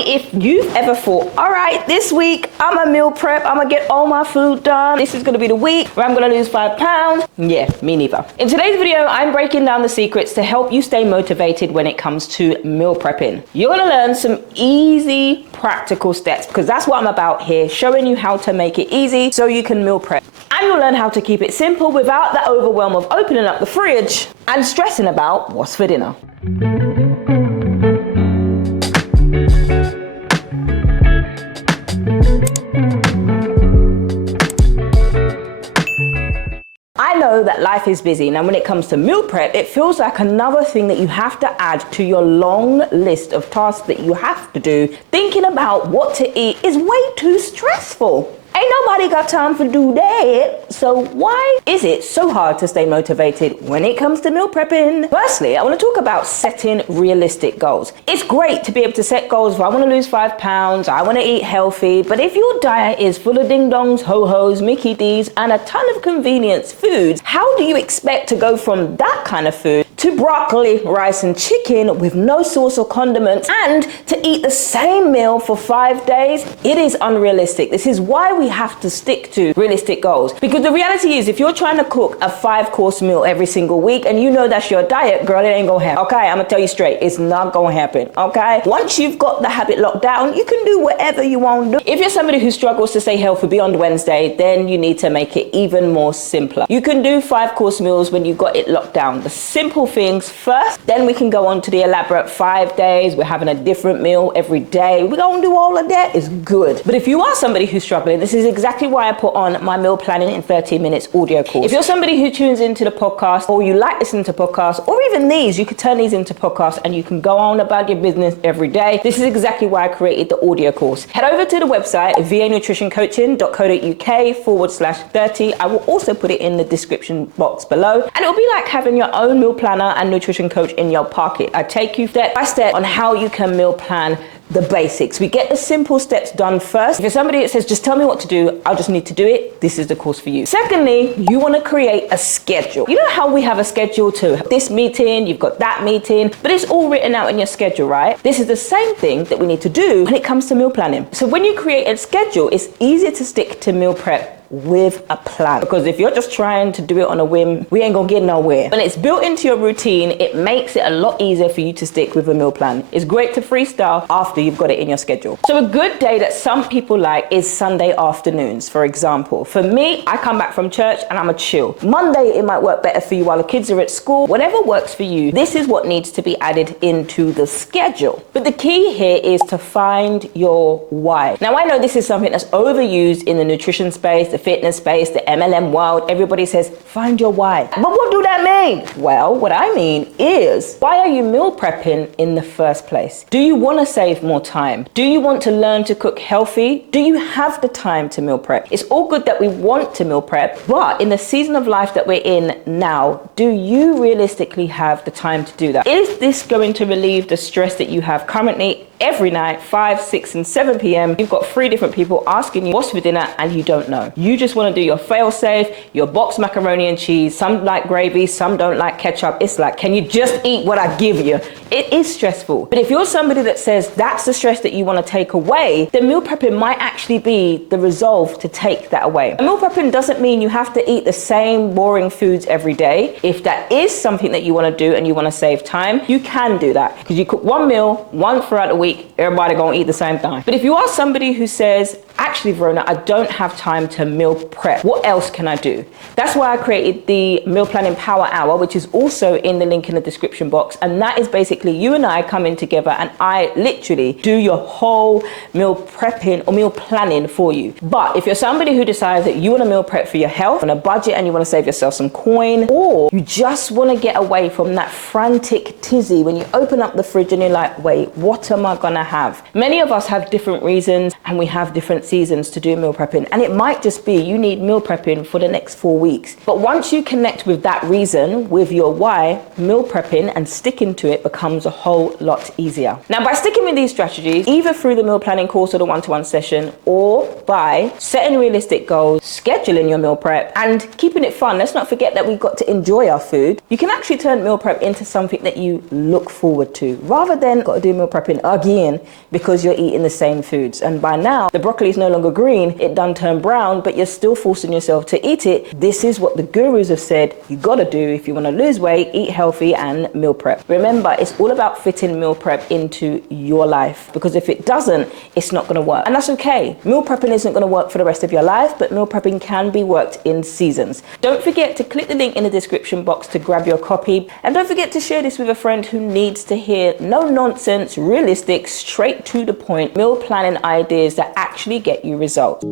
me if you've ever thought, all right, this week I'm a meal prep, I'm gonna get all my food done. This is gonna be the week where I'm gonna lose 5 pounds. Yeah, me neither. In today's video, I'm breaking down the secrets to help you stay motivated when it comes to meal prepping. You're gonna learn some easy, practical steps because that's what I'm about here, showing you how to make it easy so you can meal prep. And you'll learn how to keep it simple without the overwhelm of opening up the fridge and stressing about what's for dinner. I know that life is busy, and when it comes to meal prep, it feels like another thing that you have to add to your long list of tasks that you have to do. Thinking about what to eat is way too stressful. Ain't nobody got time to do that. So why is it so hard to stay motivated when it comes to meal prepping? Firstly, I want to talk about setting realistic goals. It's great to be able to set goals for I want to lose 5 pounds, I want to eat healthy, but if your diet is full of ding-dongs, ho-hos, Mickey D's, and a ton of convenience foods, how do you expect to go from that kind of food to broccoli, rice, and chicken with no sauce or condiments and to eat the same meal for 5 days? It is unrealistic. This is why we have to stick to realistic goals. Because the reality is, if you're trying to cook a 5-course meal every single week and you know that's your diet, girl, it ain't gonna happen. Okay, I'm gonna tell you straight, it's not gonna happen, okay? Once you've got the habit locked down, you can do whatever you want to do. If you're somebody who struggles to stay healthy beyond Wednesday, then you need to make it even more simpler. You can do 5-course meals when you've got it locked down. The simple things first, then we can go on to the elaborate 5 days. We're having a different meal every day. We're gonna do all of that. It's good. But if you are somebody who's struggling, this is exactly why I put on my meal planning in 13 minutes audio course. If you're somebody who tunes into the podcast, or you like listening to podcasts, or even these, you could turn these into podcasts and you can go on about your business every day. This is exactly why I created the audio course. Head over to the website, vanutritioncoaching.co.uk/30. I will also put it in the description box below. And it'll be like having your own meal planner and nutrition coach in your pocket. I take you step by step on how you can meal plan the basics. We get the simple steps done first. If you're somebody that says, just tell me what to do, I'll just need to do it, this is the course for you. Secondly, you want to create a schedule. You know how we have a schedule to this meeting, you've got that meeting, but it's all written out in your schedule, right? This is the same thing that we need to do when it comes to meal planning. So when you create a schedule, it's easier to stick to meal prep with a plan. Because if you're just trying to do it on a whim, we ain't gonna get nowhere. When it's built into your routine, it makes it a lot easier for you to stick with a meal plan. It's great to freestyle after you've got it in your schedule. So a good day that some people like is Sunday afternoons, for example. For me, I come back from church and I'm a chill. Monday, it might work better for you while the kids are at school. Whatever works for you, this is what needs to be added into the schedule. But the key here is to find your why. Now, I know this is something that's overused in the nutrition space, the fitness space, the MLM world. Everybody says, find your why. But what do that mean? Well, what I mean is, why are you meal prepping in the first place? Do you want to save more time? Do you want to learn to cook healthy? Do you have the time to meal prep? It's all good that we want to meal prep, but in the season of life that we're in now, do you realistically have the time to do that? Is this going to relieve the stress that you have currently? Every night, 5, 6, and 7 p.m., you've got 3 different people asking you what's for dinner and you don't know. You just want to do your fail-safe, your boxed macaroni and cheese. Some like gravy, some don't like ketchup. It's like, can you just eat what I give you? It is stressful. But if you're somebody that says that's the stress that you want to take away, then meal prepping might actually be the resolve to take that away. And meal prepping doesn't mean you have to eat the same boring foods every day. If that is something that you want to do and you want to save time, you can do that. Because you cook one meal, one throughout the week, everybody gonna eat the same thing. But if you are somebody who says, actually, Verona, I don't have time to meal prep, what else can I do? That's why I created the Meal Planning Power Hour, which is also in the link in the description box. And that is basically you and I coming together and I literally do your whole meal prepping or meal planning for you. But if you're somebody who decides that you want to meal prep for your health on a budget and you want to save yourself some coin, or you just want to get away from that frantic tizzy when you open up the fridge and you're like, wait, what am I gonna have? Many of us have different reasons and we have different seasons to do meal prepping, and it might just be you need meal prepping for the next 4 weeks. But once you connect with that reason, with your why, meal prepping and sticking to it becomes a whole lot easier. Now, by sticking with these strategies, either through the meal planning course or the one-to-one session, or by setting realistic goals, scheduling your meal prep, and keeping it fun, let's not forget that we've got to enjoy our food, you can actually turn meal prep into something that you look forward to, rather than got to do meal prepping again again because you're eating the same foods. And by now, the broccoli is no longer green, it done turn brown, but you're still forcing yourself to eat it. This is what the gurus have said you gotta do if you wanna lose weight, eat healthy, and meal prep. Remember, it's all about fitting meal prep into your life, because if it doesn't, it's not gonna work. And that's okay. Meal prepping isn't gonna work for the rest of your life, but meal prepping can be worked in seasons. Don't forget to click the link in the description box to grab your copy. And don't forget to share this with a friend who needs to hear no nonsense, realistic, straight to the point meal planning ideas that actually get you results.